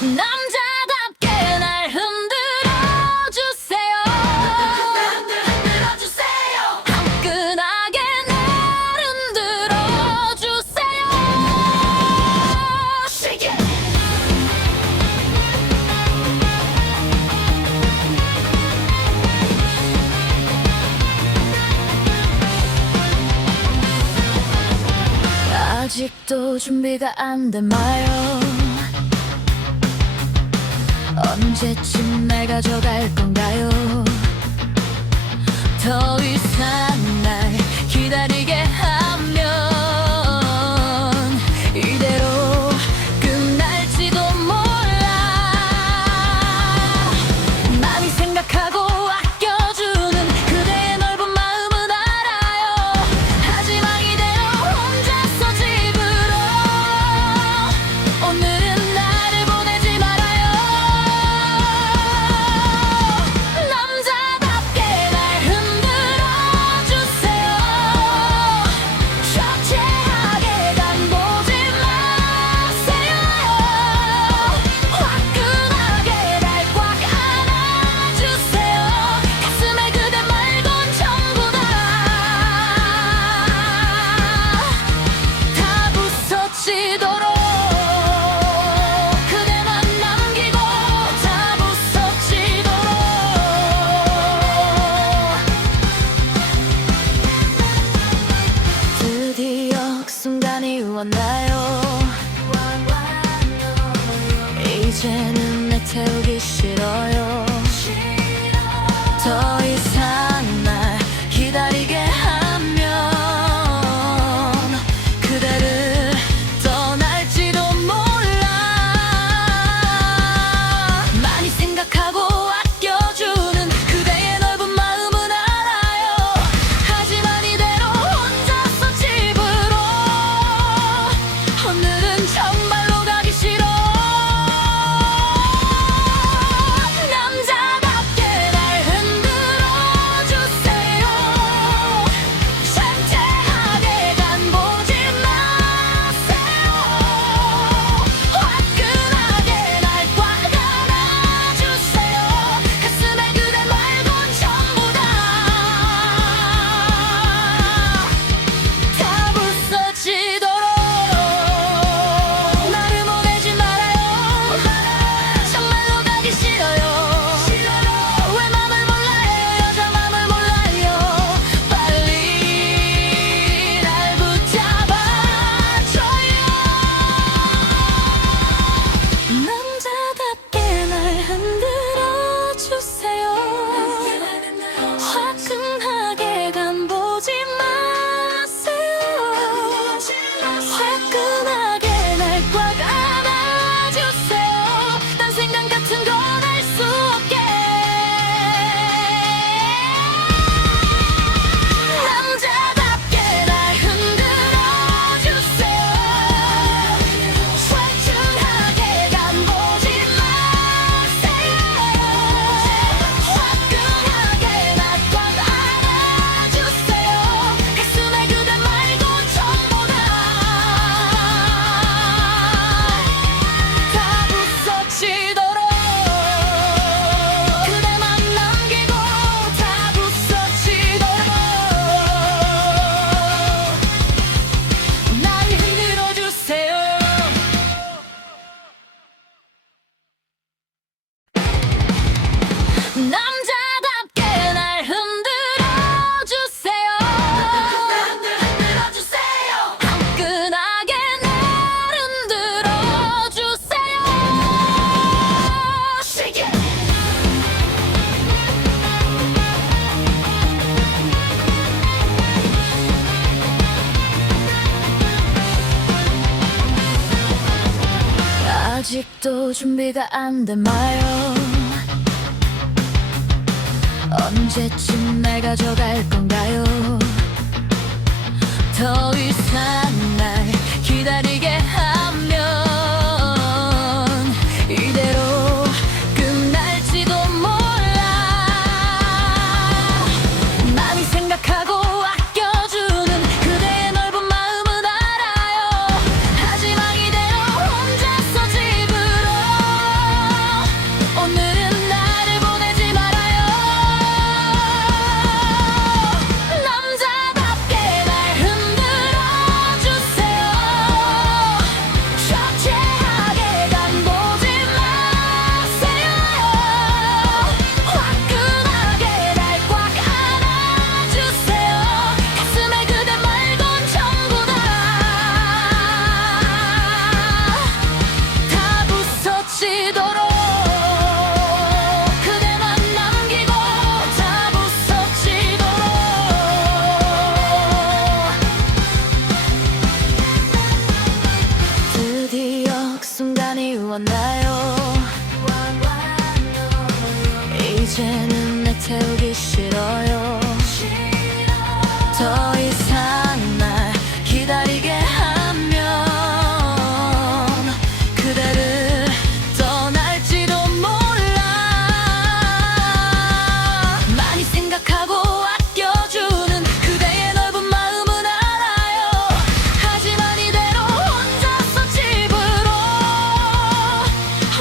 남자답게 날 흔들어 주세요. 흔들어 주세요. 화끈하게 날 흔들어 주세요. Shake it. 아직도 준비가 안 돼 마요. 언제쯤 날 가져갈 건가요? 더 이상 날 기다리게 하면 이대로 끝날지도 몰라. 많이 생각하고 아껴주는 그대의 넓은 마음은 알아요. 하지만 이대로 혼자서 집으로 오늘은 나를 보내지 말아요. 남자답게 날 흔들어 주세요. 초췌하게 간보지 마세요. 화끈하게 날 꽉 안아주세요. 가슴에 그대 말곤 전부 다 부서지도록 그대만 남기고 다 부서지도록. 드디어 그 순간이 왔나요? 이제는 내 태우기 싫어요. 더 이상 날 기다리게 하면 그대를 떠날지도 몰라. 많이 생각하고 아껴주는 그대의 넓은 마음은 알아요. 하지만 이대로 혼자서 집으로 오늘은 정말로 가기 싫어. 남자답게 날 흔들어 주세요. 창피하게 간보지 마세요. 화끈하게 날 꽉 안아주세요. 가슴에 그대 말곤 전부 다 부서지도록 나를 보내지 말아요. 정말로 가기 싫어요. 왜 맘을 몰라요. 여자 맘을 몰라요. 빨리 날 붙잡아줘요. 남자답게 날 흔들어 주세요. 화끈하게 간보지 마세요. 화끈하게 날 꽉 안아주세요. 딴 생각 같은 건 할 수 없게. 남자답게 날 흔들어 주세요. 설중하게 간보지 마세요. 화끈하게 날 꽉 안아주세요. 가슴에 그대 말고 전부 다 부서지도록 그대만 남기고 다 부서지도록 날 흔들어 주세요. 남자답게 날 흔들어 주세요. 흔들어 주세요. 화끈하게 날 흔들어 주세요. Shake it. 아직도 준비가 안 돼 마요. 언제쯤 날 가져갈 건가요? 더 이상 날 기다리게 하면 이대로 끝날지도 몰라. 많이 생각하고 아껴주는 그대의 넓은 마음은 알아요. 하지만 이대로 혼자서 집으로 순간이 왔나요? 이제는 내 태우기 싫어요. 더 이상 날 기다리게 하면 그대를 떠날지도 몰라. 많이 생각하고 아껴주는 그대의 넓은 마음은 알아요. 하지만 이대로 혼자서 집으로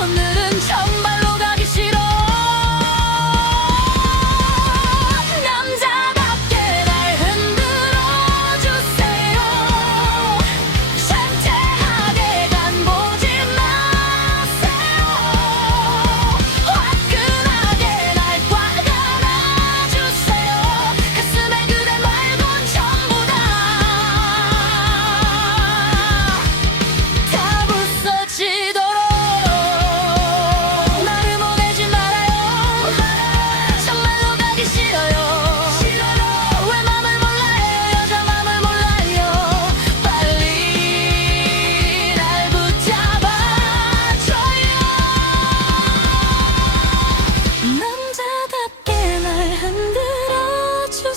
오늘은 정말로 가기 싫어. 남자답게 날 흔들어주세요. 쟁쟁하게 간 보지 마세요. 화끈하게 날 꽉 안아주세요. 가슴에 그대 말곤 전부 다 부서지도록 나를 보내지 말아요. 정말로 가기 싫어요. 왜 맘을 몰라요. 여자 맘을 몰라요. 빨리 날 붙잡아줘요. 남자답게 날 흔들어주세요.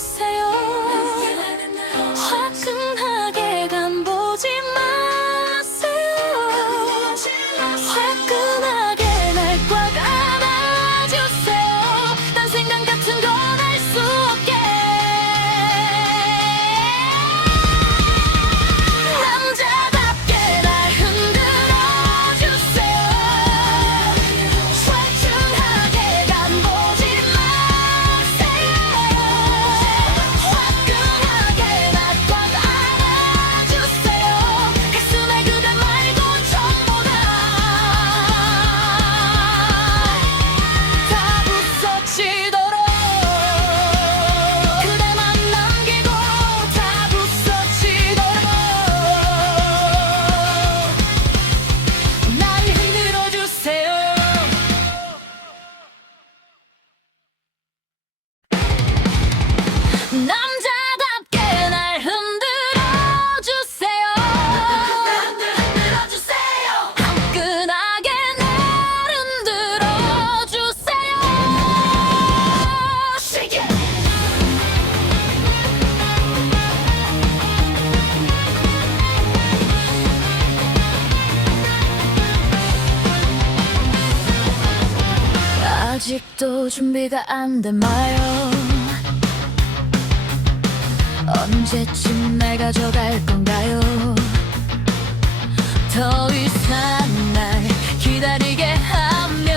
화끈하게 간 보지 마세요. 화끈하게 날 꽉 안아주세요. 딴 생각 같은 건 할 수 없게. 남자답게 날 흔들어주세요. 쇠준하게 간 보지 마세요. 화끈하게 날 꽉 안아주세요. 가슴에 그대 말곤 전부 다 부서지도록 그대만 남기고 다 부서지도록 날 흔들어주세요. 남자답게 날 흔들어주세요. 화끈하게 날 흔들어주세요. Shake it. 아직도 준비가 안 돼 마요. 언제쯤 날 가져갈 건가요? 더 이상 날 기다리게 하면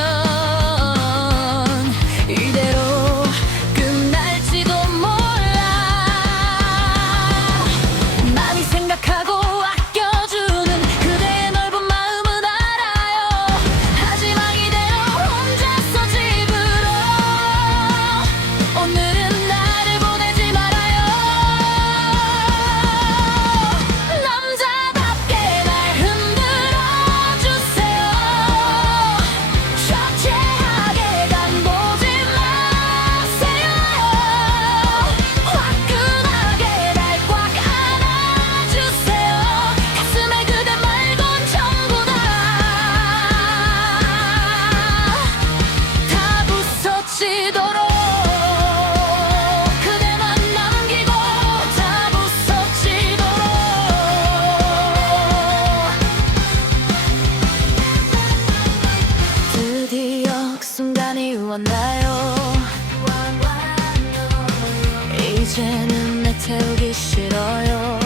이대로 끝날지도 몰라. 많이 생각하고 아껴주는 그대의 넓은 마음은 알아요. 하지만 이대로 혼자서 집으로 오늘은 나를 보내지 말아요. 남자답게 날 흔들어주세요. 샤체하게 간 보지 마세요. 화끈하게 날 꽉 안아주세요. 가슴에 그대 말곤 전부 다 부서지도록 그대만 남기고 다 부서지도록 드디어 그 순간이 왔나요? 이제는 내 태우기 싫어요.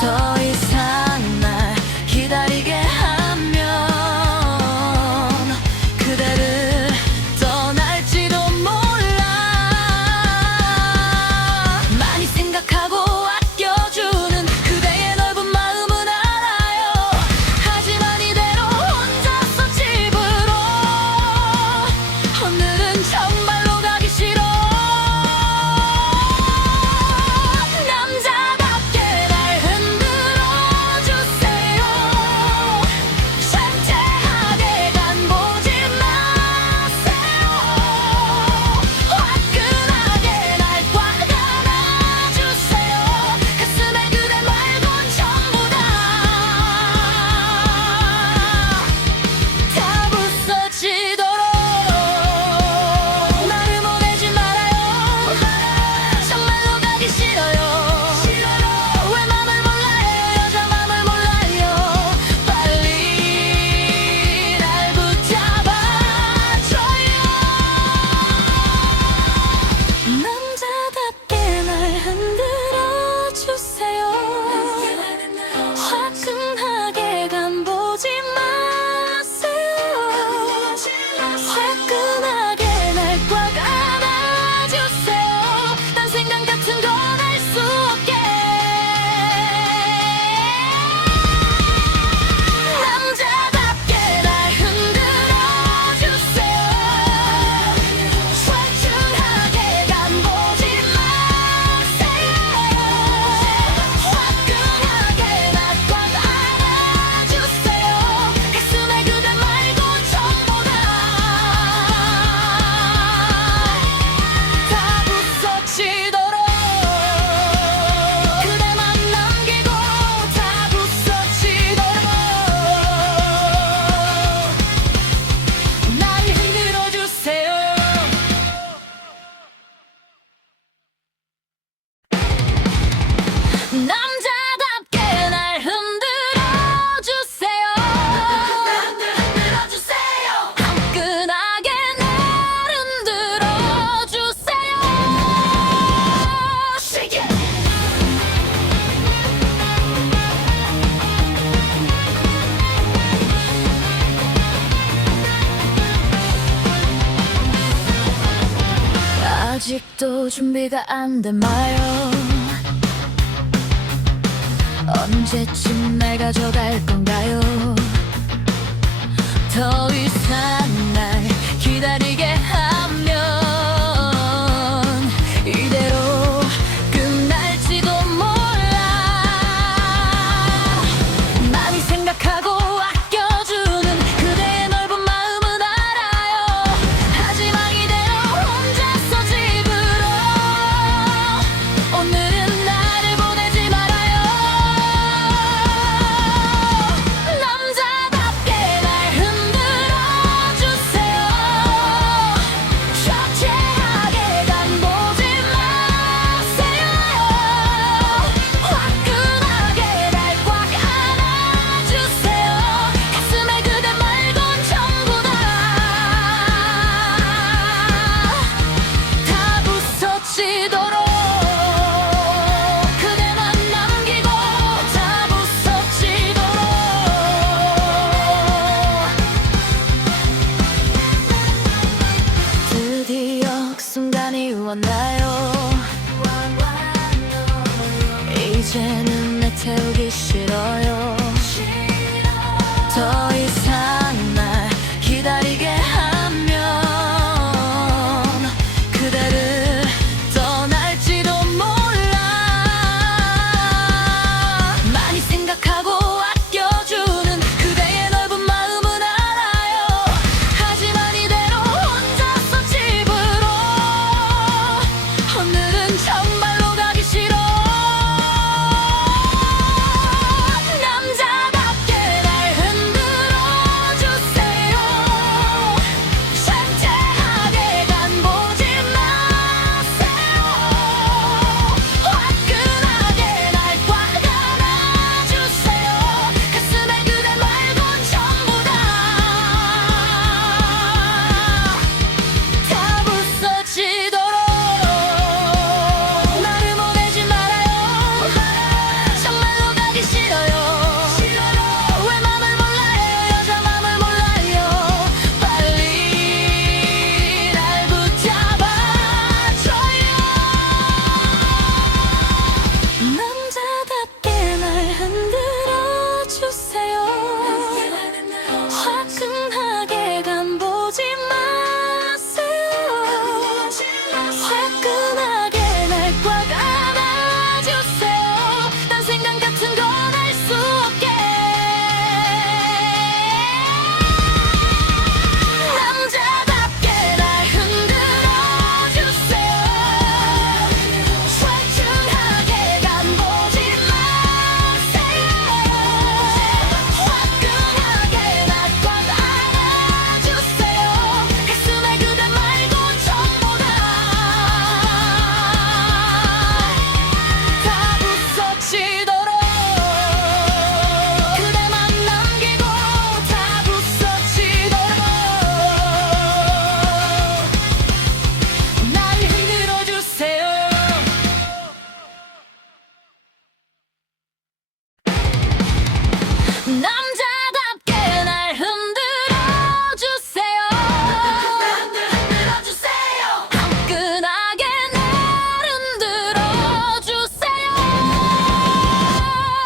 더 이상 날 기다리게 하면 그대를 떠날지도 몰라. 많이 생각하고 아껴주는 그대의 넓은 마음은 알아요. 하지만 이대로 혼자서 집으로 오늘은 정말로 가기 싫어. 아직도 준비가 안 돼 마요. 언제쯤 날 가져갈 건가요? 더 이상 날 기다리게 하면 이대로 끝날지도 몰라. 많이 생각하고 아껴주는 그대의 넓은 마음은 알아요. 하지만 이대로 혼자서 집으로 오늘은 나를 보내지 말아요. 남자답게 날 흔들어 주세요. 초췌하게 간 보지 마세요. 화끈하게 날 꽉 안아주세요. 가슴에 그대 말곤 전부 다 부서지도록 그대만 남기고 다 부서지도록. 드디어 그 순간이 왔나요? 이제는 내태우기 싫어요. 더 이상 날 기다리게 하면 그대를 떠날지도 몰라. 많이 생각하고 아껴주는 그대의 넓은 마음은 알아요. 하지만 이대로 혼자서 집으로 오늘은 정말로 가기 싫어. 남자답게 날 흔들어 주세요. 창피하게 간 보지 마세요. 화끈하게 날 꽉 안아주세요. 가슴에 그대 말곤 전부 다 부서지도록 나를 보내지 말아요. 정말로 가기 싫어요. 왜 맘을 몰라요. 여자 맘을 몰라요. 빨리 날 붙잡아줘요. 남자답게 날 흔들어 주세요. 화끈하게 간 보지 마세요. 화끈하게 날 꽉 안아주세요. 딴 생각 같은 건 할 수 없게. 남자답게 날 흔들어 주세요. 화끈하게 간 보지 마세요. 화끈하게 날 꽉 안아주세요. 가슴에 그대 말곤 전부 다 부서지도록 그대만 남기고 다 부서지도록 날 흔들어 주세요. 남자답게 날 흔들어 주세요. 흔들어 주세요. 화끈하게 날 흔들어 주세요.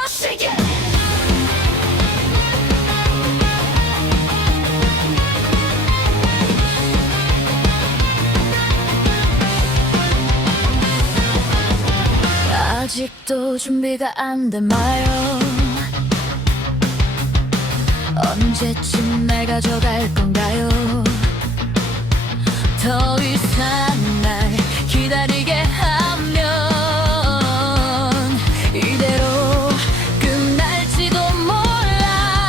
Shake it. 아직도 준비가 안 돼 마요. 언제쯤 날 가져갈 건가요? 더 이상 날 기다리게 하면 이대로 끝날지도 몰라.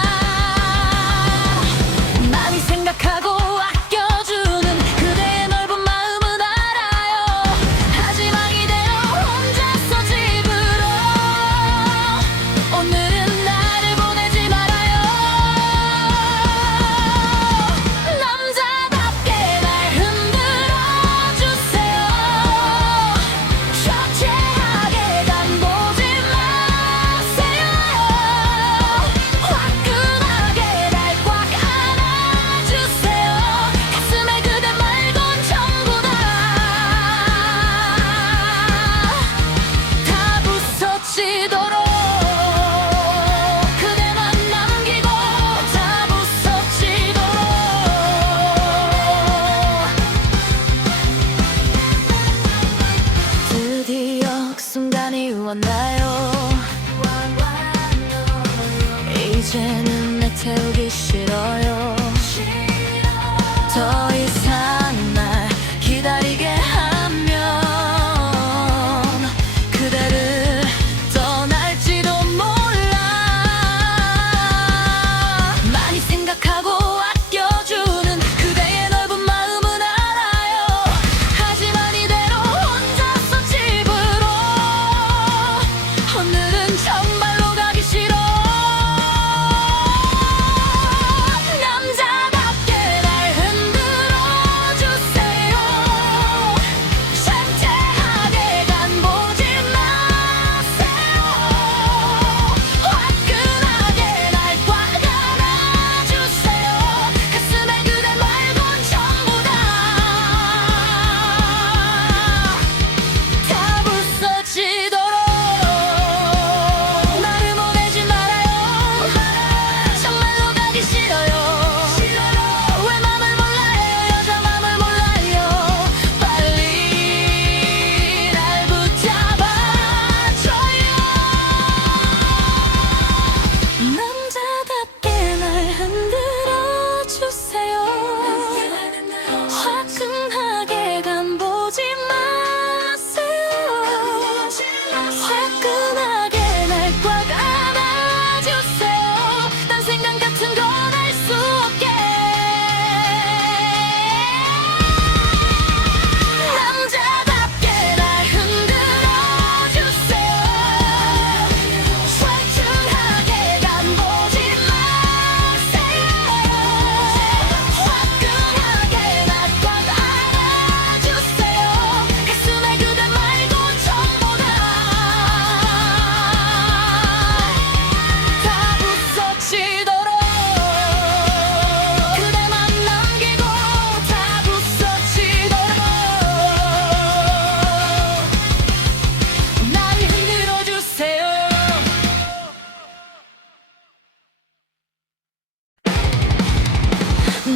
많이 생각하고 아껴주는 그대의 넓은 마음은 알아요. 하지만 이대로 혼자서 집으로 오늘은 나를 보내지 말아요. 남자답게 날 흔들어 주세요.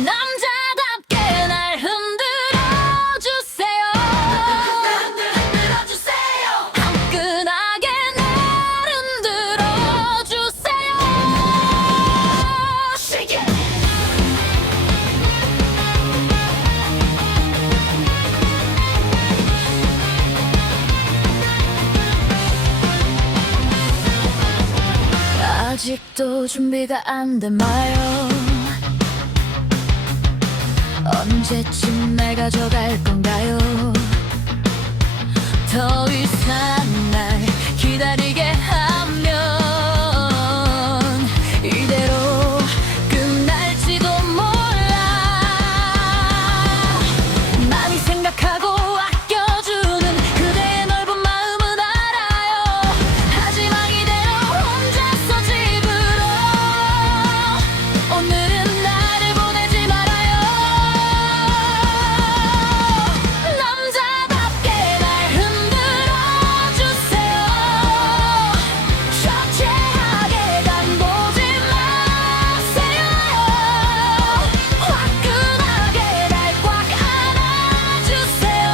남자답게 날 흔들어 주세요. 흔들어 주세요. 화끈하게 날 흔들어 주세요. Shake it. 아직도 준비가 안 돼 마요. 언제쯤 날 가져갈 건가요? 더 이상 날 기다리게 하면 이대로 끝날지도 몰라. 많이 생각하고 아껴주는 그대의 넓은 마음은 알아요. 하지만 이대로 혼자서 집으로 오늘은 나를 보내지 말아요. 남자답게 날 흔들어 주세요. 초췌하게 간 보지 마세요. 화끈하게 날 꽉 안아주세요.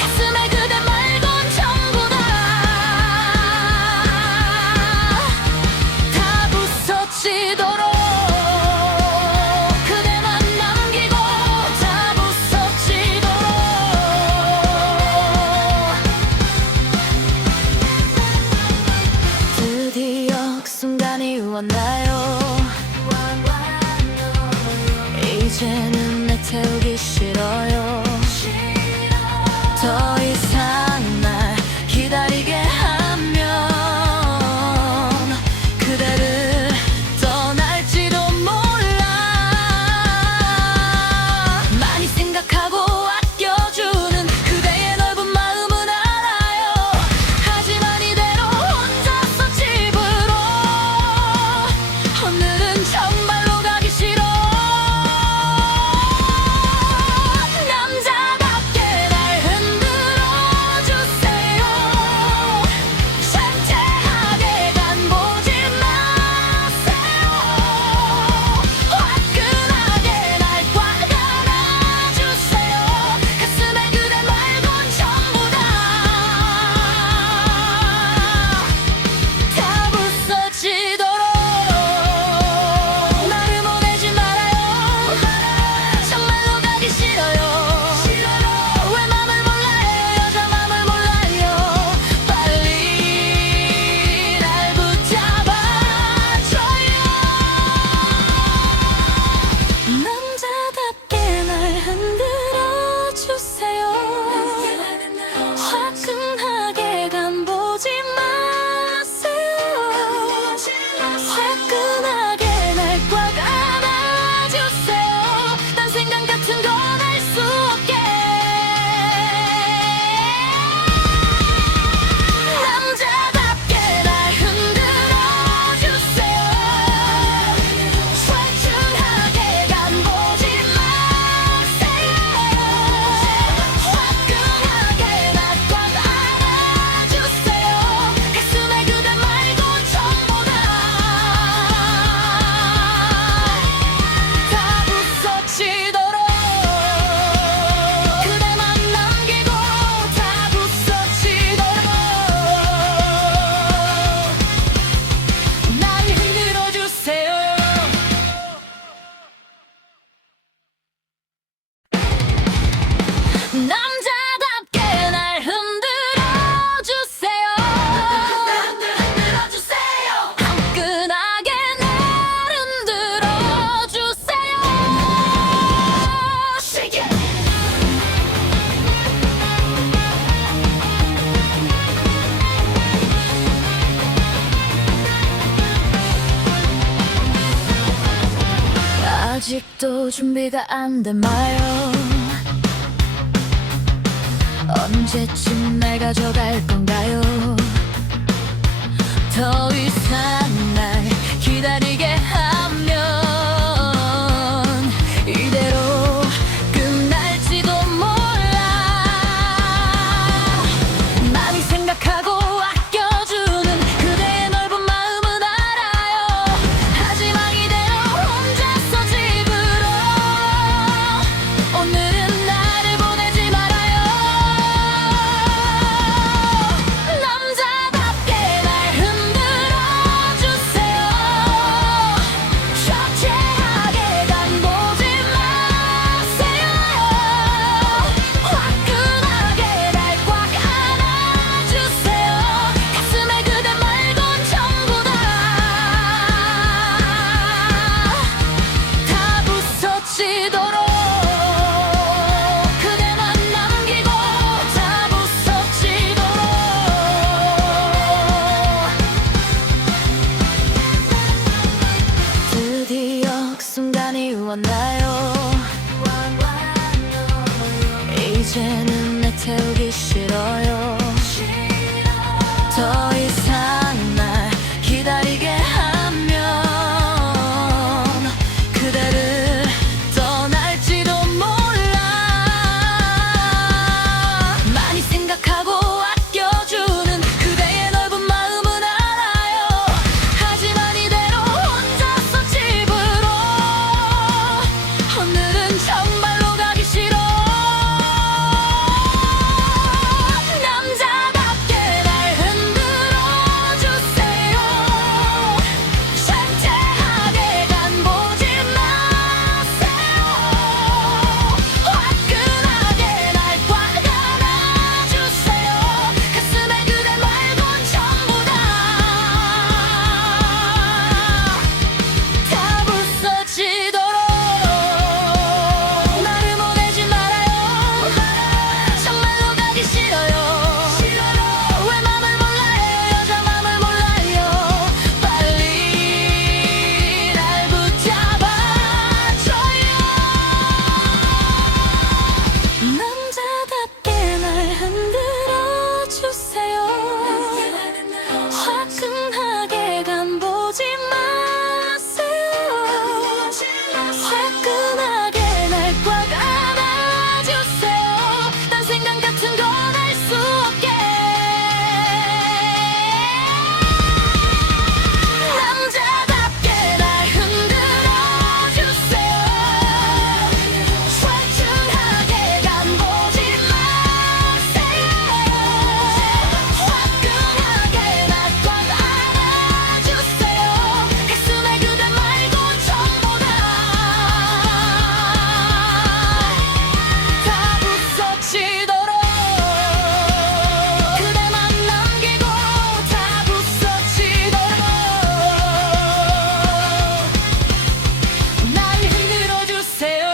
가슴에 그대 말곤 전부 다 부서지도록 그대만 남기고 다 부서지도록. 드디어 그 순간이 왔나요? 이제는 내 태우기 싫어요. 더 이상 날 기다리게 하면 그대를 떠날지도 몰라. 많이 생각하고 아껴주는 그대의 넓은 마음은 알아요. 하지만 이대로 혼자서 집으로 오늘은 정말로 가기 싫어. 남자답게 날 흔들어 주세요. 창피하게 간 보지 마세요. 화끈하게 날 꽉 안아주세요. 가슴에 그대 말곤 전부 다 부서지도록 나를 보내지 말아요. 정말로 가기 싫어요. 왜 맘을 몰라요. 여자 맘을 몰라요. 빨리 날 붙잡아줘요. 남자답게 날 흔들어 주세요. 화끈하게 간 보지 마세요. 화끈하게 날 꽉 안아주세요. 딴 생각 같은 건 할 수 없게. 남자답게 날 흔들어 주세요. 화끈하게 간 보지 마세요. 화끈하게 날 꽉 안아주세요. 가슴에 그대 말곤 전부 다 부서지도록 그대만 남기고 다 부서지도록 날 흔들어 주세요. 남자답게 날 흔들어 주세요. 흔들어 주세요. 화끈하게 날 흔들어 주세요. Shake it. 아직도 준비가 안 돼 마요. 언제쯤 날 가져갈 건가요? 더 이상 날 기다리게 하면 이대로 끝날지도 몰라. 많이 생각하고 아껴주는 그대의 넓은 마음은 알아요. 하지만 이대로 혼자서 집으로 순간이 왔나요? 이제는 내 태우기 싫어요. 더 이상 날 기다리게 하면 그대를 떠날지도 몰라. 많이 생각하고 아껴주는 그대의 넓은 마음은 알아요. 하지만 이대로 혼자서 집으로 오늘은 정말로 가기 싫어. 남자답게 날 흔들어 주세요. 쇠퇴하게 간 보지 마세요. 화끈하게 날 꽉 안아주세요. 가슴에 그대 말곤 전부 다 부서지도록 나를 보내지 말아요. 정말로 가기 싫어요. 왜 맘을 몰라요. 여자 맘을 몰라요. 빨리 날 붙잡아줘요. 남자답게 날 흔들어 주세요. 화끈하게 간 보지 마세요. 화끈하게 날 꽉 안아주세요. 딴 생각 같은 건 할 수 없게. 남자답게 날 흔들어 주세요. 쇠퇴하게 간 보지 마세요. 화끈하게 날 꽉 안아주세요. 가슴에 그대 말곤 전부 다 부서지도록 그대만 남기고 다 부서지도록 날 흔들어 주세요.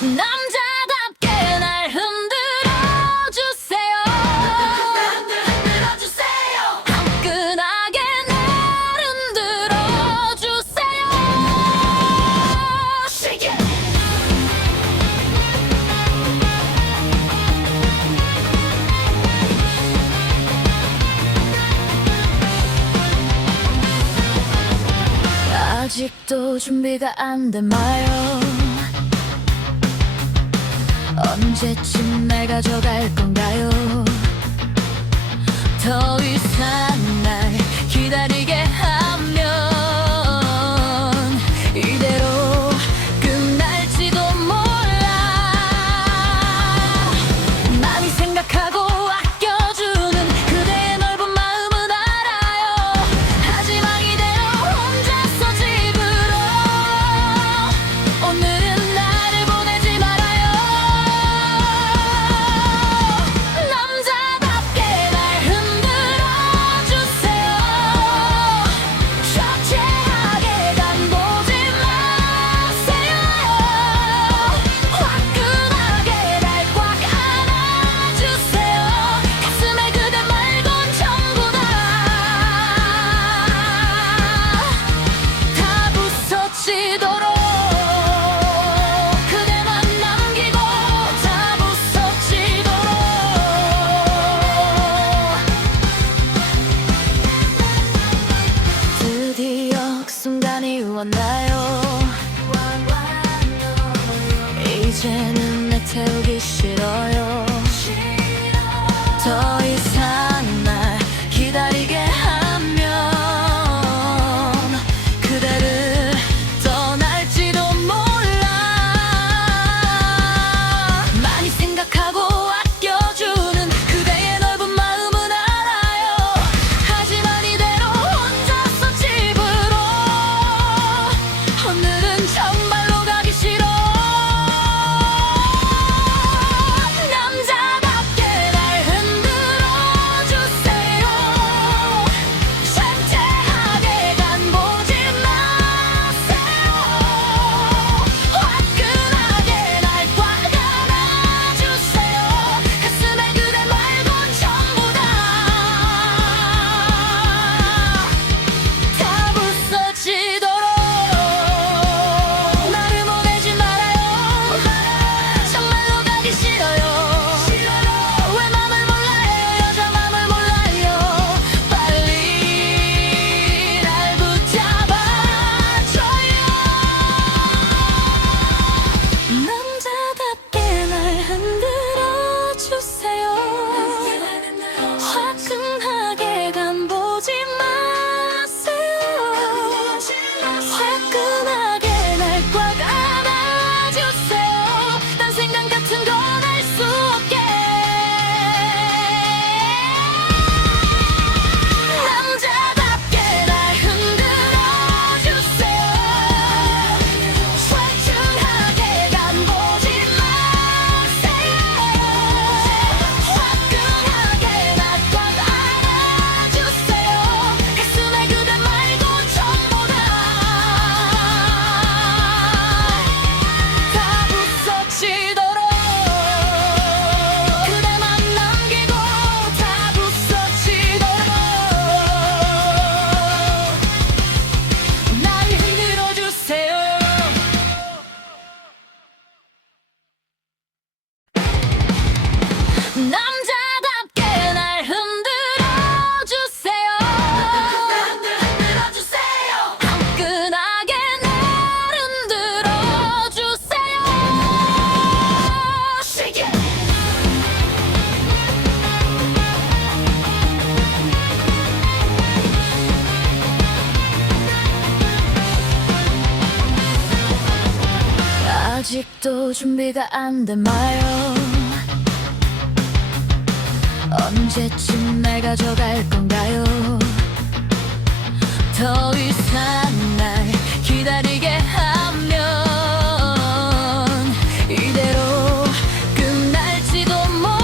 남자답게 날 흔들어 주세요. 흔들어 주세요. 화끈하게 날 흔들어 주세요. Shake it. 아직도 준비가 안 돼 마요. 언제쯤 날 가져갈 건가요? 더 이상 날 기다리게 하면 이대로 끝날지도 몰라. 많이 생각하고 아껴주는 그대의 넓은 마음은 알아요. 하지만 이대로 혼자서 집으로 오늘은 나를 보내지 말아요. 남자답게 날 흔들어 주세요. 쇠퇴하게 간 보지 마세요. 화끈하게 날 꽉 안아주세요. 가슴에 그대 말곤 전부 다 부서지도록 그대만 남기고 다 부서지도록. 드디어 그 순간이 왔나요? 이제는 내 태우기 싫어요. 더 이상 날 기다리게 하면 그대를 떠날지도 몰라. 많이 생각하고 아껴주는 그대의 넓은 마음은 알아요. 하지만 이대로 혼자서 집으로 오늘은 정말로 가기 싫어. 남자답게 날 흔들어 아직도 준비가 안 돼 마요. 언제쯤 날 가져갈 건가요? 더 이상 날 기다리게 하면 이대로 끝날지도 몰라.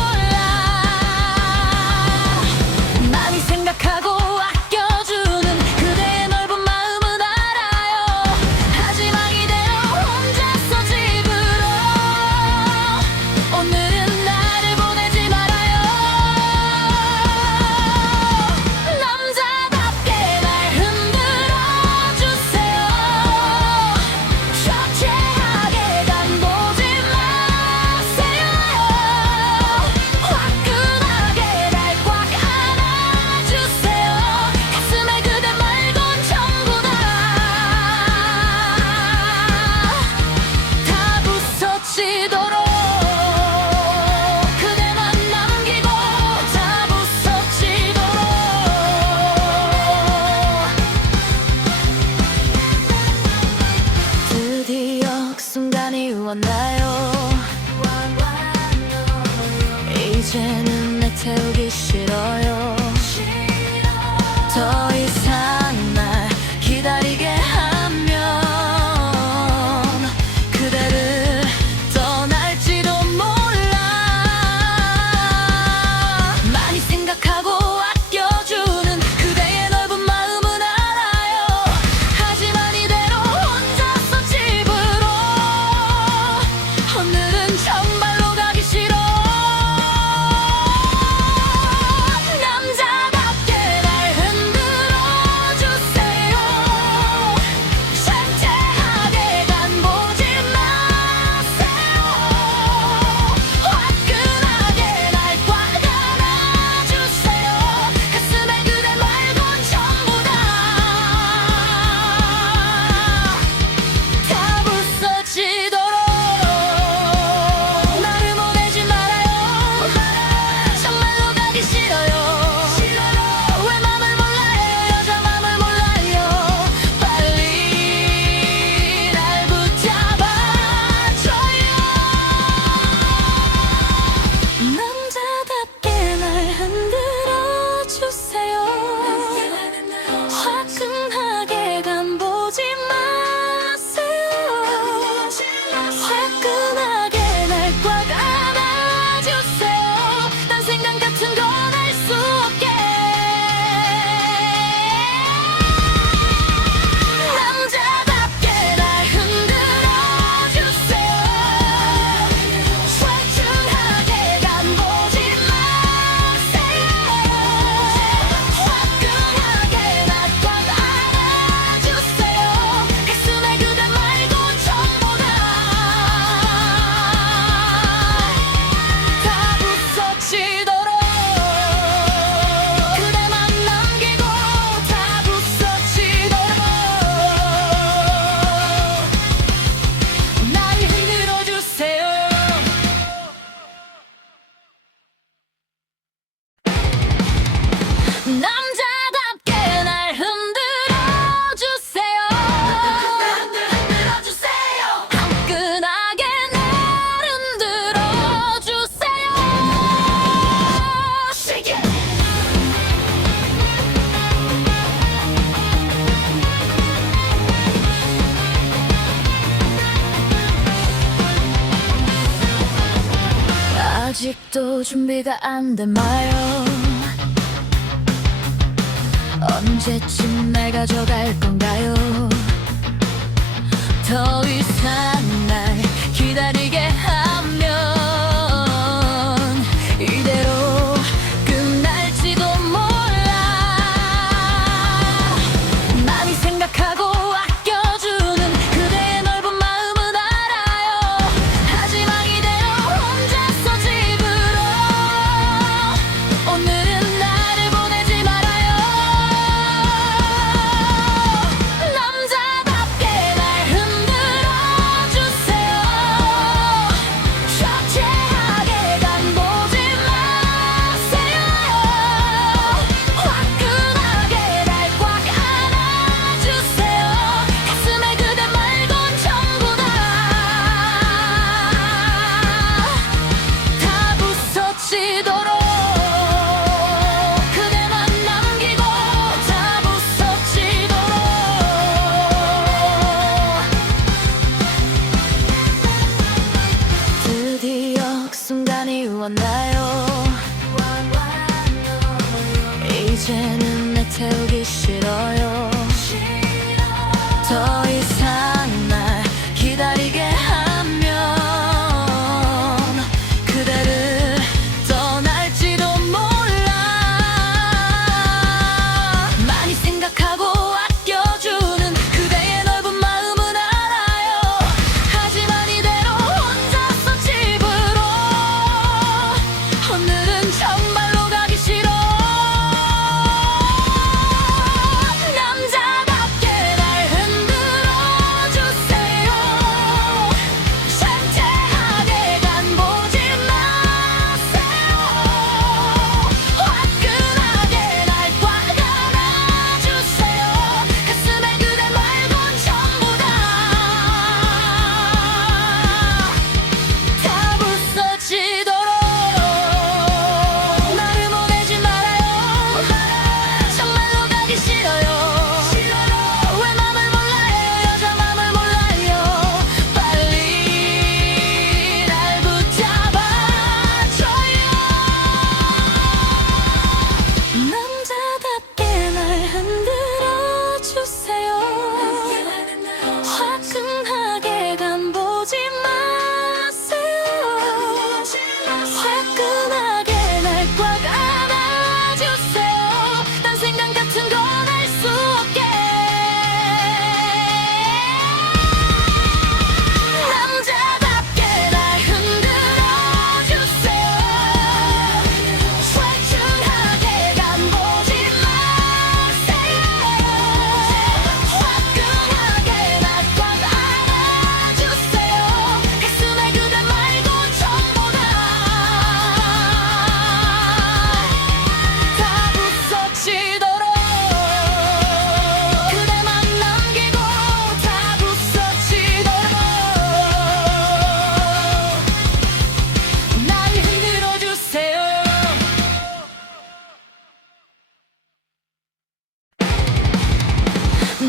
많이 생각하고 아껴주는 그대의 넓은 마음은 알아요. 하지만 이대로 혼자서 집으로 오늘은 나를 보내지 말아요. 남자답게 날 흔들어 주세요. 초췌하게 간보지 마세요. 화끈하게 날 꽉 안아주세요. 가슴에 그대 말곤 전부 다 부서지도록 그대만 남기고 다 부서지도록. 드디어 그 순간이 왔나요? 이제는 내 태우기 싫어요. 더 이상 날 기다리게 하면 그대를 떠날지도 몰라. 많이 생각하고 아껴주는 그대의 넓은 마음은 알아요. 하지만 이대로 혼자서 집으로 오늘은 정말로 가기 싫어. 남자답게 날 흔들어 주세요. 창피하게 간보지 마세요. 화끈하게 날 꽉 안아주세요. 가슴에 그대 말곤 전부 다 부서지도록 나를 보내지 말아요. 정말로 가기 싫어요. 왜 맘을 몰라요. 여자 맘을 몰라요. 빨리 날 붙잡아줘요. 남자답게 날 흔들어 주세요. 화끈하게 간보지 마세요. 화끈하게 날 꽉 안아주세요. 딴 생각 같은 건 할 수 없게. 남자답게 날 흔들어 주세요. 쇠준하게 간보지 마세요. 화끈하게 날 꽉 안아주세요. 가슴에 그대 말곤 전부 다 부서지도록 그대만 남기고 다 부서지도록 날 흔들어 주세요. 남자답게 날 흔들어 주세요. 흔들어 주세요. 화끈하게 날 흔들어 주세요. Shake it. 아직도 준비가 안 돼 마요. 언제쯤 날 가져갈 건가요? 더 이상 날 기다리게 하면 이대로 끝날지도 몰라. 많이 생각하고 아껴주는 그대의 넓은 마음은 알아요. 하지만 이대로 혼자서 집으로 오늘은 나를 보내지 말아요. 남자답게 날 흔들어 주세요.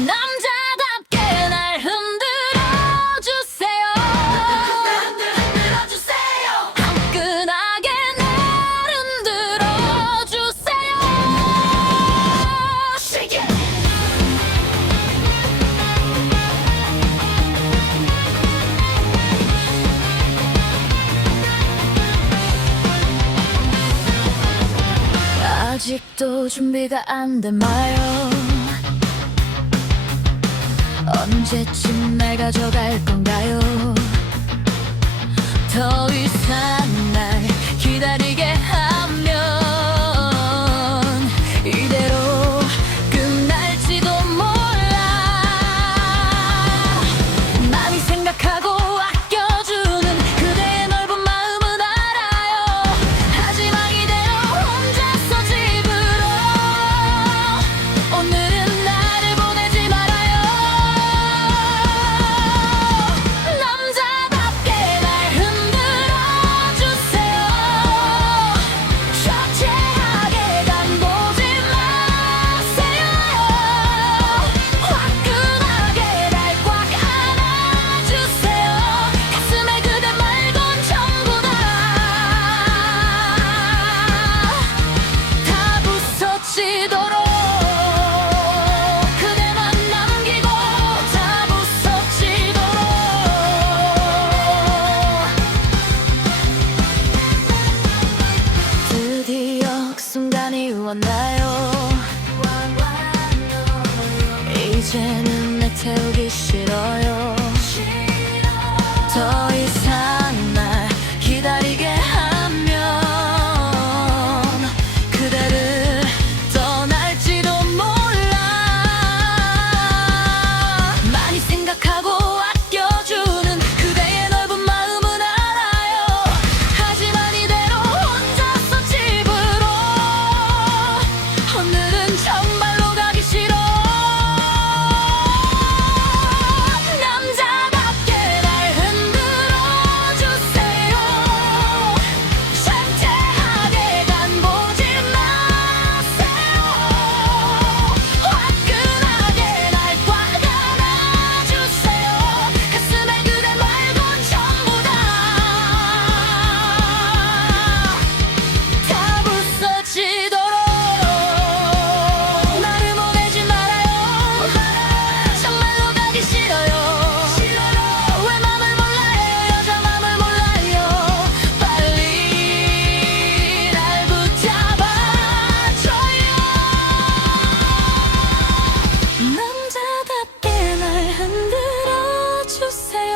남자답게 날 흔들어 주세요. 흔들어 주세요. 화끈하게 날 흔들어 주세요. Shake it. 아직도 준비가 안 돼 마요. 언제쯤 날 가져갈 건가요? 더 이상 날 기다리게 하면 이대로 끝날지도 몰라. 많이 생각하고 아껴주는 그대의 넓은 마음은 알아요. 하지만 이대로 혼자서 집으로 오늘은 나를 보내지 말아요. 남자답게 날 흔들어 주세요. 초췌하게 간 보지 마세요. 화끈하게 날 꽉 안아주세요. 가슴에 그대 말곤 전부 다 부서지도록 그대만 남기고 다 부서지도록. 드디어 그 순간이 왔나요? 이제는 내태우기 싫어요. 더 이상 날 기다리게 하면 그대를 떠날지도 몰라. 많이 생각하고 아껴주는 그대의 넓은 마음은 알아요. 하지만 이대로 혼자서 집으로 오늘은 정말로 가기 싫어. 남자답게 날 흔들어 주세요. 창피하게 간 보지 마세요. 화끈하게 날 꽉 안아주세요. 가슴에 그대 말곤 전부 다 부서지도록 나를 보내지 말아요. 정말로 가기 싫어요. 왜 맘을 몰라요. 여자 맘을 몰라요. 빨리 날 붙잡아줘요. 남자답게 날 흔들어 주세요.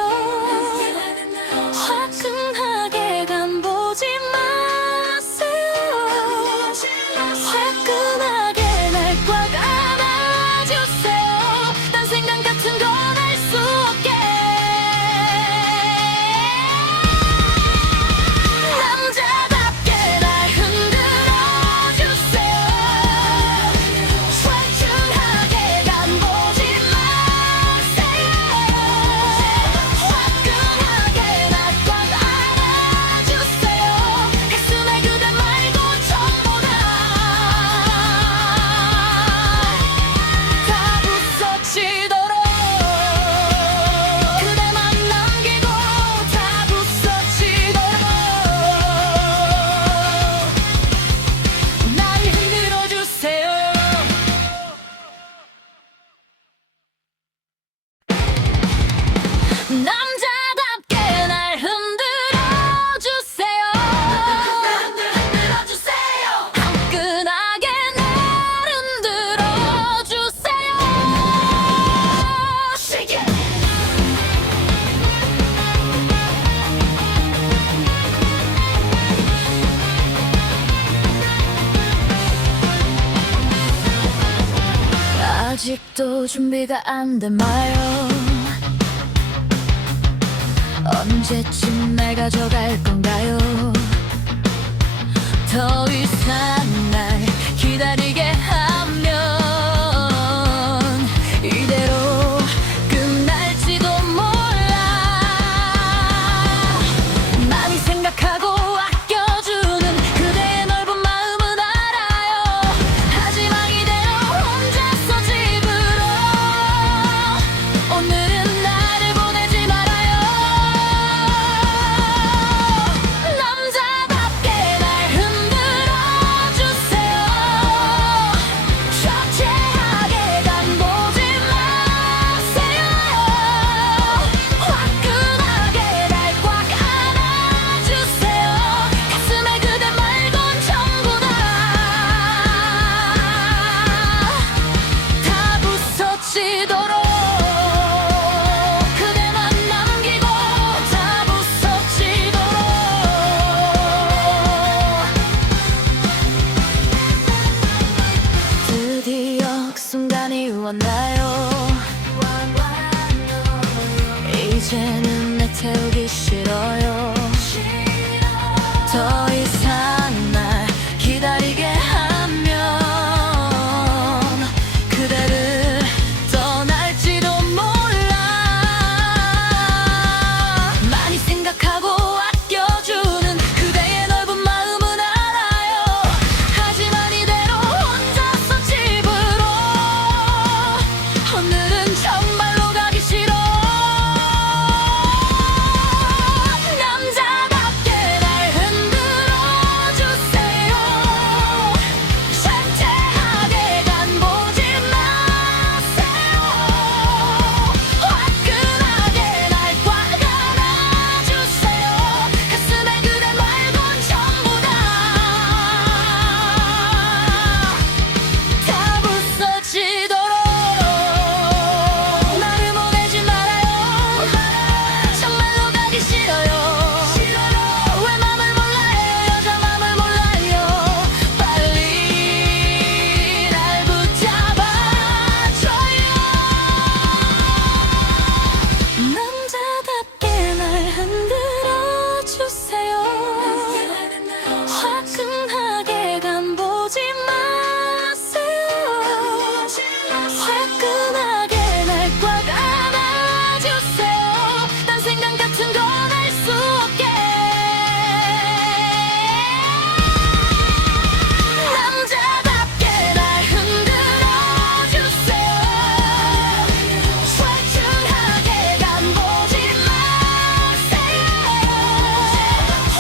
화끈하게 간 보지 마세요. 화끈하게 날 꽉 안아주세요. 딴 생각 같은 건 할 수 없게. 남자답게 날 흔들어 주세요. 춘춘하게 간 보지 마세요. 화끈하게 날 꽉 안아주세요. 가슴에 그대 말고 전부 다 부서지도록 그대만 남기고 다 부서지도록 날 흔들어 주세요. 남자답게 날 흔들어 주세요. 흔들어 주세요. 화끈하게 날 흔들어 주세요. Shake it. 아직도 준비가 안 돼 마요. 언제쯤 날 가져갈 건가요? 더 이상 날 기다리게 하면 이대로 끝날지도 몰라. 많이 생각하고 아껴주는 그대의 넓은 마음은 알아요. 하지만 이대로 혼자서 집으로 부서지도록 그대만 남기고 다 부서지도록 드디어 그 순간이 왔나요. 이제는 내 태우기 싫어요. 더 이상 날 기다리게 하면 그대를 떠날지도 몰라. 많이 생각하고 아껴주는 그대의 넓은 마음은 알아요. 하지만 이대로 혼자서 집으로 오늘은 정말로 가기 싫어. 남자답게 날 흔들어 주세요. 쟁쟁하게 간 보지 마세요. 화끈하게 날 꽉 안아주세요. 가슴에 그대 말곤 전부 다 부서지도록 나를 보내지 말아요. 정말로 가기 싫어요. 왜 맘을 몰라요. 여자 맘을 몰라요. 빨리 날 붙잡아줘요. 남자답게 날 흔들어 주세요. 화끈하게 간 보지 마세요. 화끈하게 날 꽉 안아주세요. 딴 생각 같은 건 할 수 없게. 남자답게 날 흔들어 주세요. 화끈하게 간 보지 마세요.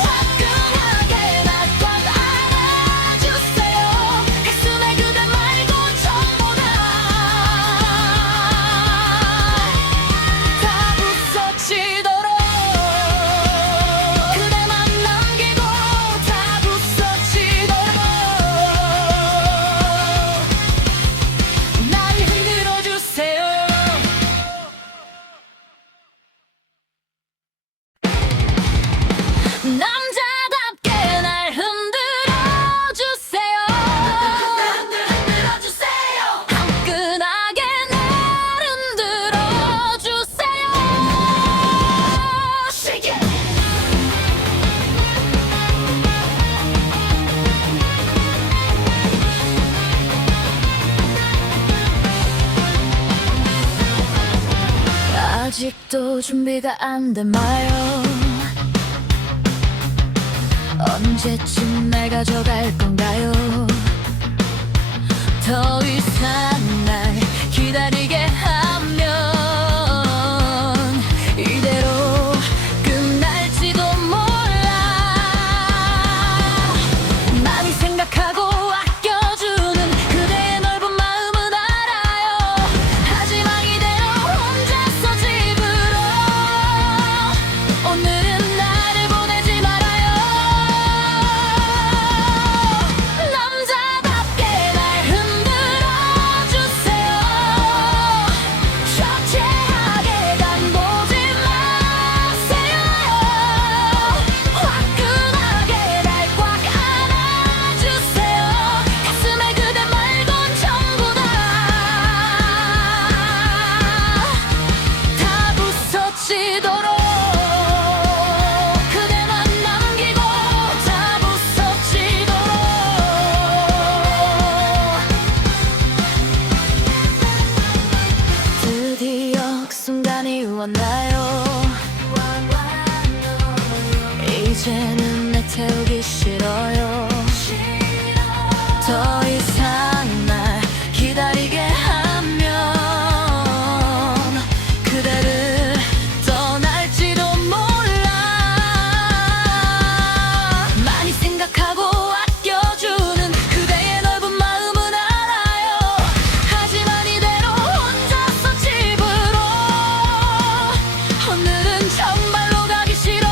화끈하게 날 꽉 안아주세요. 가슴에 그대 말고 전부 다 부서지도록 그대만 남기고 다 부서지도록 날 흔들어 주세요. 남자답게 날 흔들어 주세요. 흔들어 주세요. 화끈하게 날 흔들어 주세요. Shake it. 아직도 준비가 안 돼 마요. 언제쯤 날 가져갈 건가요? 더 이상 날 기다리게 하면 이대로 끝날지도 몰라. 많이 생각하고 아껴주는 그대의 넓은 마음은 알아요. 하지만 이대로 혼자서 집으로 오늘은 나를 보내지 말아요. 남자답게 날 흔들어 주세요. 셔츠하게 간 보지 마세요. 화끈하게 날 꽉 안아주세요. 가슴에 그대 말곤 전부 다 부서지도록 그대만 남기고 다 부서지도록 드디어 그 순간이 왔나요. 이제는 내 태우기 싫어요. 더 이상 날 기다리게 하면 그대를 떠날지도 몰라. 많이 생각하고 아껴주는 그대의 넓은 마음은 알아요. 하지만 이대로 혼자서 집으로 오늘은 정말로 가기 싫어.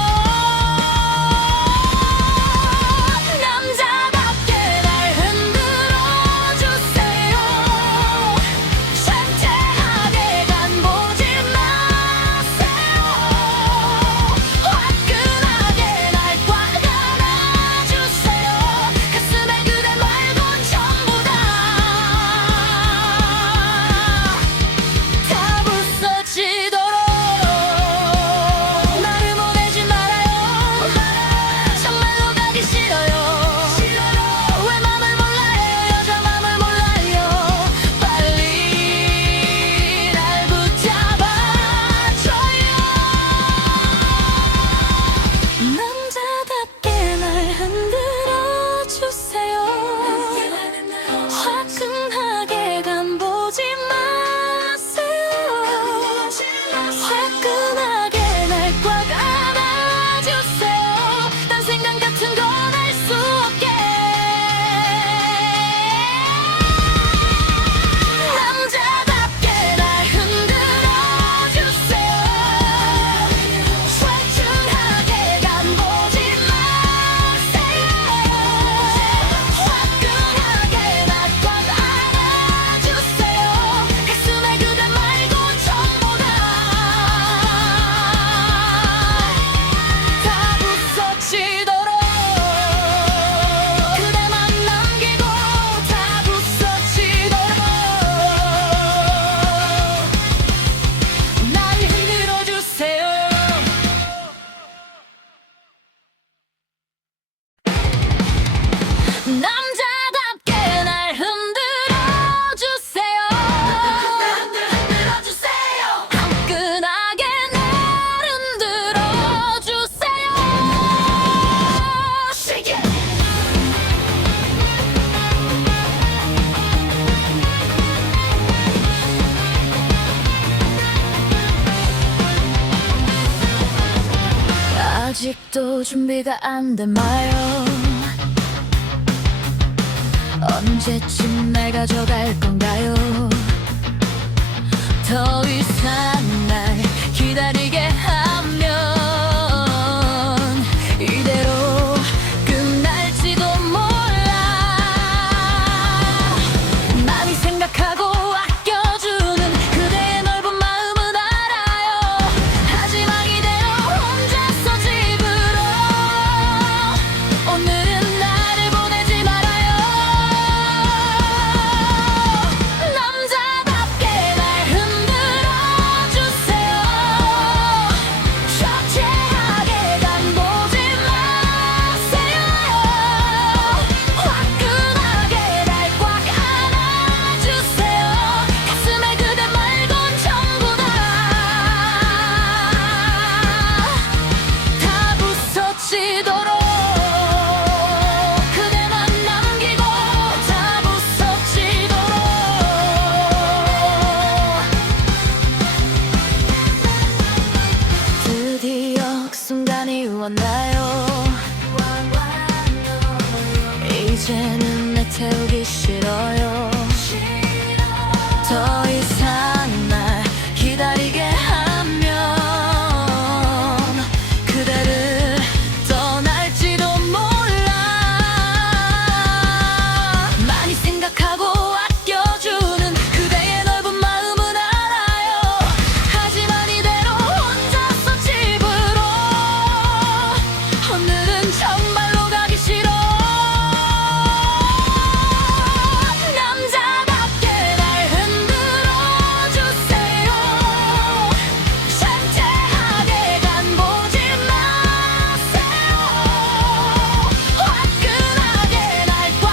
아직도 준비가 안 돼 마요. 언제쯤 날 가져갈 건가요? 더 이상 날 기다리게 하면 이대로 끝날지도 몰라. 많이 생각하고 아껴주는 그대의 넓은 마음은 알아요. 하지만 이대로 혼자서 집으로 오늘은 나를 보내지 말아요. 남자답게 날 흔들어 주세요. 초췌하게 간 보지 마세요. 화끈하게 날 꽉 안아주세요. 가슴에 그대 말곤 전부 다 부서지도록 그대만 남기고 다 부서지도록. 드디어 그 순간이 왔나요? 이제는 내 태우기 싫어요. 더 이상 날 기다리게 하면 그대를 떠날지도 몰라. 많이 생각하고 아껴주는 그대의 넓은 마음은 알아요. 하지만 이대로 혼자서 집으로 오늘은 정말로 가기 싫어. 남자답게 날 흔들어 주세요. 창피하게 간 보지 마세요. 화끈하게 날 꽉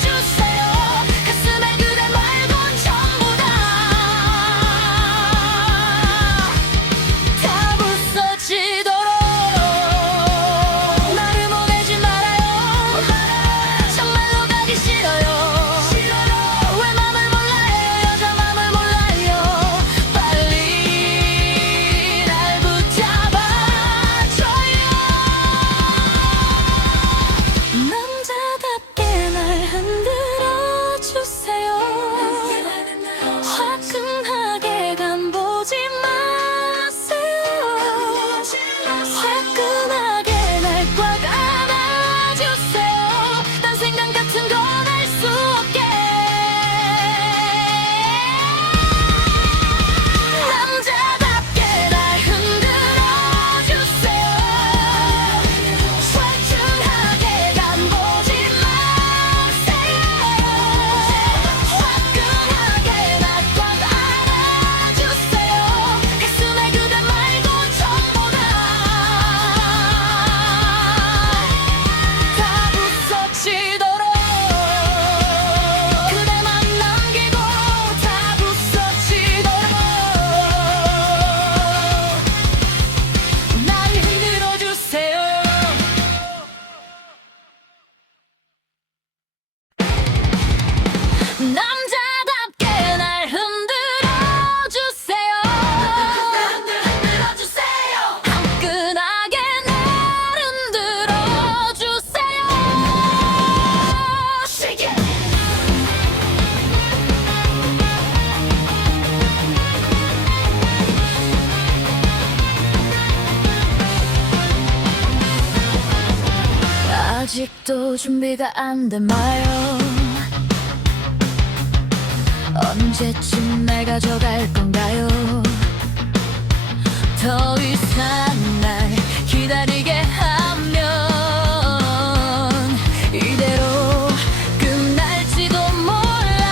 안아주세요. 가슴에 그대 말곤 전부 다 부서지도록 나를 보내지 말아요. 정말로 가기 싫어요. 왜 맘을 몰라요. 여자 맘을 몰라요. 빨리 날 붙잡아줘요. 남자답게 날 흔들어 주세요. 화끈하게 간 보지 마세요. 화끈하게 날 꽉 안아주세요. 딴 생각 같은 건 할 수 없게. 남자답게 날 흔들어 주세요. 설중하게 간 보지 마세요. 화끈하게 날 꽉 안아주세요. 가슴에 그대 말곤 전부 다 부서지도록 그대만 남기고 다 부서지도록 날 흔들어 주세요. 남자답게 날 흔들어 주세요. 흔들어 주세요. 화끈하게 날 흔들어 주세요. Shake it. 아직도 준비가 안 돼 마요. 언제쯤 날 가져갈 건가요? 더 이상 날 기다리게 하면 이대로 끝날지도 몰라.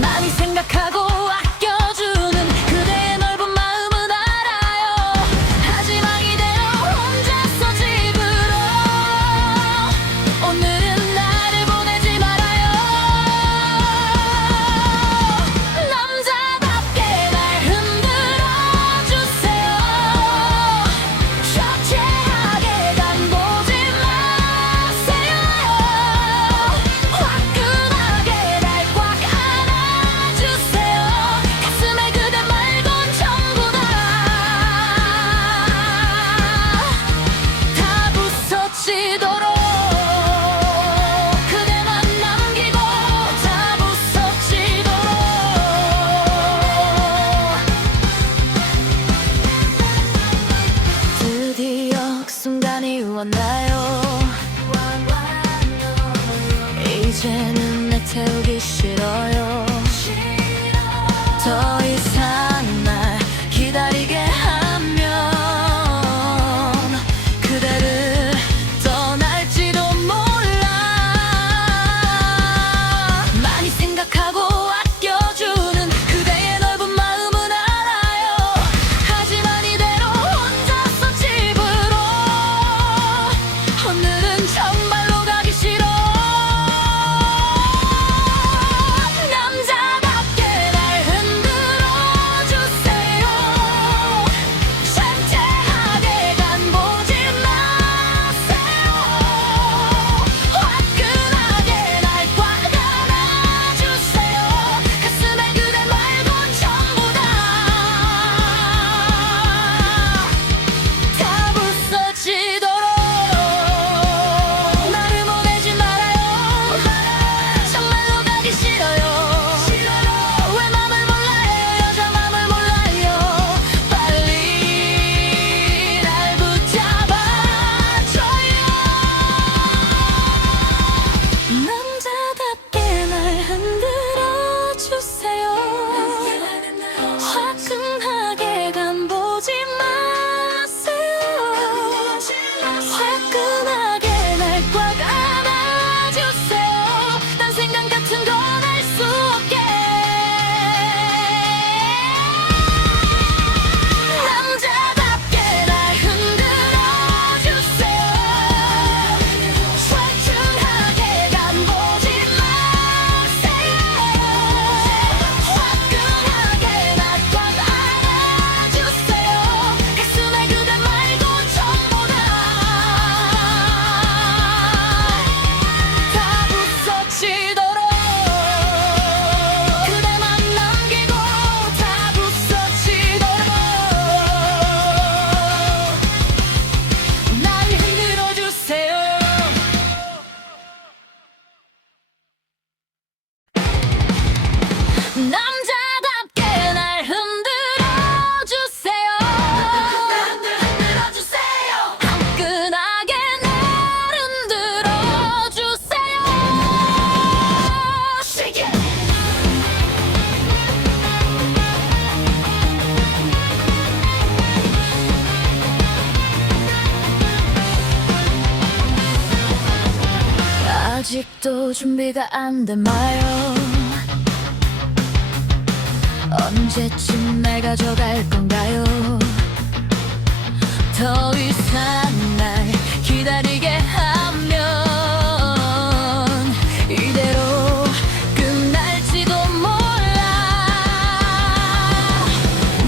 많이 생각하고 아껴주는 그대의 넓은 마음은 알아요. 하지만 이대로 혼자서 집으로 오늘은 나를 보내지 말아요. 남자답게 날 흔들어 주세요. 싫어요. 더 이상 날 기다리게 하면 그대를 떠날지도 몰라. 많이 생각하고 아껴주는 그대의 넓은 마음은 알아요. 하지만 이대로 혼자서 집으로 오늘은 정말로 가기 싫어. 남자답게 날 흔들어 주세요. 창피하게 간 보지 마세요. 화끈하게 날 꽉 안아주세요. 가슴에 그대 말곤 전부 다 부서지도록 나를 보내지 말아요. 정말로 가기 싫어요. 왜 맘을 몰라요. 여자 맘을 몰라요. 빨리 날 붙잡아줘요. 남자답게 날 흔들어 주세요. 화끈하게 간 보지 마세요. 화끈하게 날 꽉 안아주세요. 딴 생각 같은 건 할 수 없게. 남자답게 날 흔들어 주세요. 화끈하게 간 보지 마세요. 화끈하게 날 꽉 안아주세요. 가슴에 그대 말고 전부 다 부서지도록 그대만 남기고 다 부서지도록 날 흔들어 주세요. 남자답게 날 흔들어 주세요. 흔들어 주세요. 화끈하게 날 흔들어 주세요. Shake it. 아직도 준비가 안 돼 마요. 언제쯤 날 가져갈 건가요? 더 이상 날 기다리게 하면 이대로 끝날지도 몰라.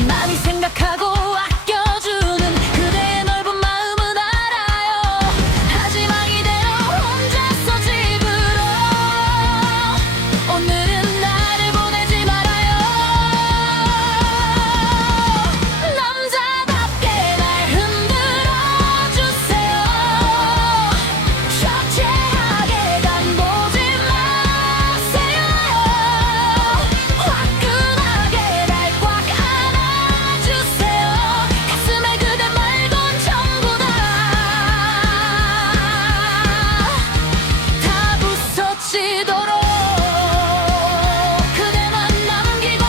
많이 생각하고 아껴주는 그대의 넓은 마음은 알아요. 하지만 이대로 혼자서 집으로 오늘은 나를 보내지 말아요. 남자답게 날 흔들어 주세요. 초췌하게 간 보지 마세요. 화끈하게 날 꽉 안아주세요. 가슴에 그대 말곤 전부 다 부서지도록 그대만 남기고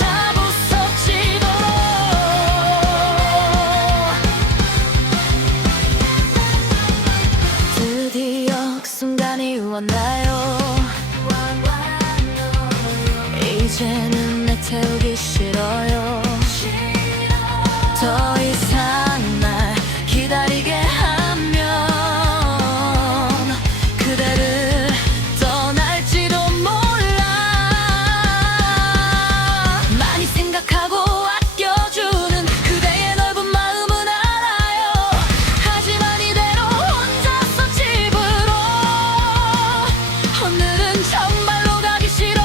다 부서지도록 드디어 그 순간이 왔나요? 이제는 내 태우기 싫어요. 더 이상 날 기다리게 하면 그대를 떠날지도 몰라. 많이 생각하고 아껴주는 그대의 넓은 마음은 알아요. 하지만 이대로 혼자서 집으로 오늘은 정말로 가기 싫어.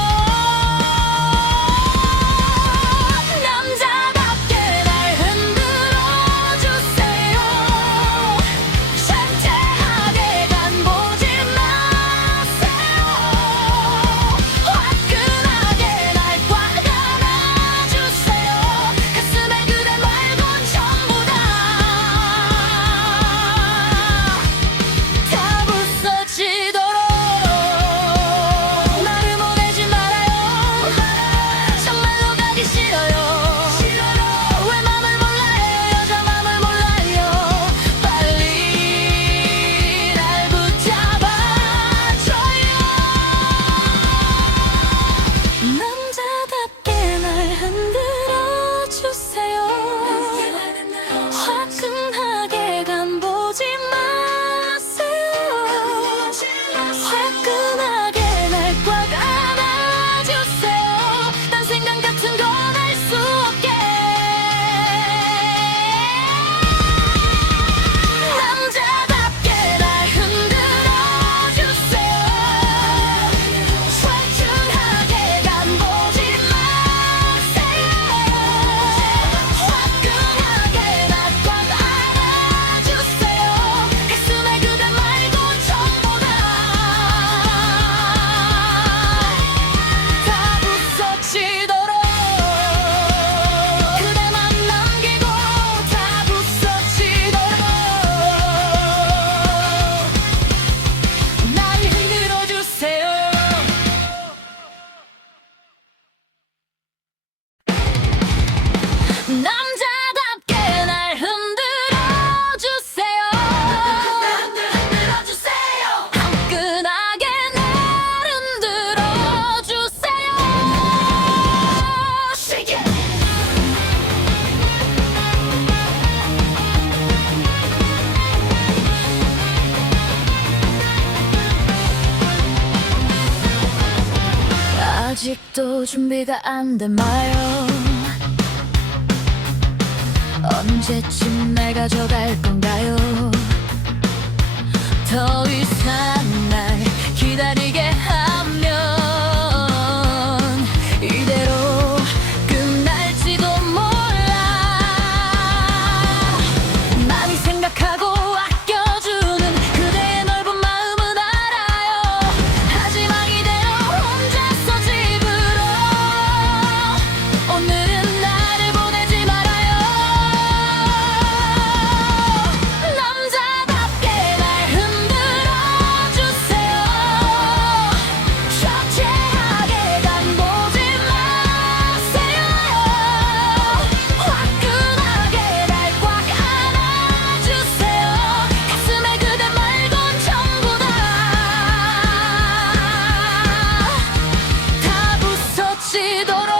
아직도 준비가 안 돼 마요. 언제쯤 날 가져갈 건가요? 더 이상 날 기다리게 하면 이대로 끝날지도 몰라. 많이 생각하고 아껴주는 그대의 넓은 마음은 알아요. 하지만 이대로 혼자서 집으로 오늘은 나를 보내지 말아요. 남자답게 날 흔들어 주세요. 쇼체하게 간보지 마세요. 화끈하게 날 꽉 안아주세요. 가슴에 그대 말곤 전부 다 부서지도록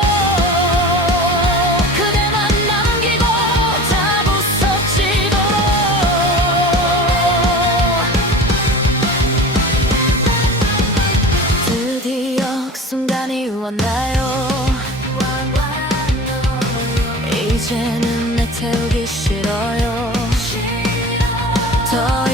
그대만 남기고 다 부서지도록. 드디어 그 순간이 왔나요? 이제는 내 태우기 싫어요. 더